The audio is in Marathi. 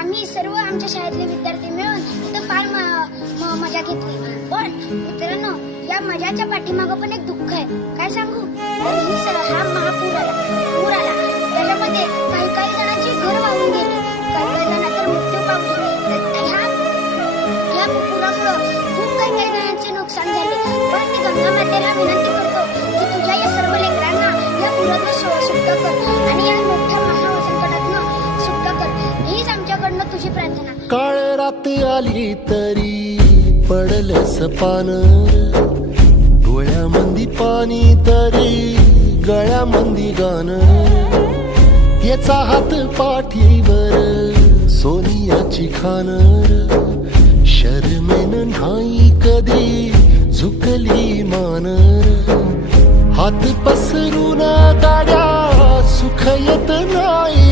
आम्ही सर्व आमच्या शाळेतले विद्यार्थी मिळून तिथं फार मजा घेतली. पण मित्रांनो, या मजाच्या पाठीमागं पण एक दुःख आहे. काय सांगू? हा महापूर आला. त्याच्यामध्ये काही जणांची घर वाहून गेली, काही जणांना तर मृत्यू पावली. ह्या पुरामुळं खूप काही जणांचे नुकसान झाले. पण मी गंगा मातेला विनंती करतो की तुझ्या या सर्व लेकरांना या पुरातनं सुटका कर आणि या मोठ्या महासंकटातनं सुटका कर. हीच आमच्याकडनं तुझी प्रार्थना. काळ रात आली तरी पडलंस पान, डोळ्यामंदी पाणी तरी गळ्यामंदी गाणं. याचा हात पाठीवर सोनियाची खान, शर्मेन नाही कधी झुकली मान. हात पसरून गाड्या सुख येत नाही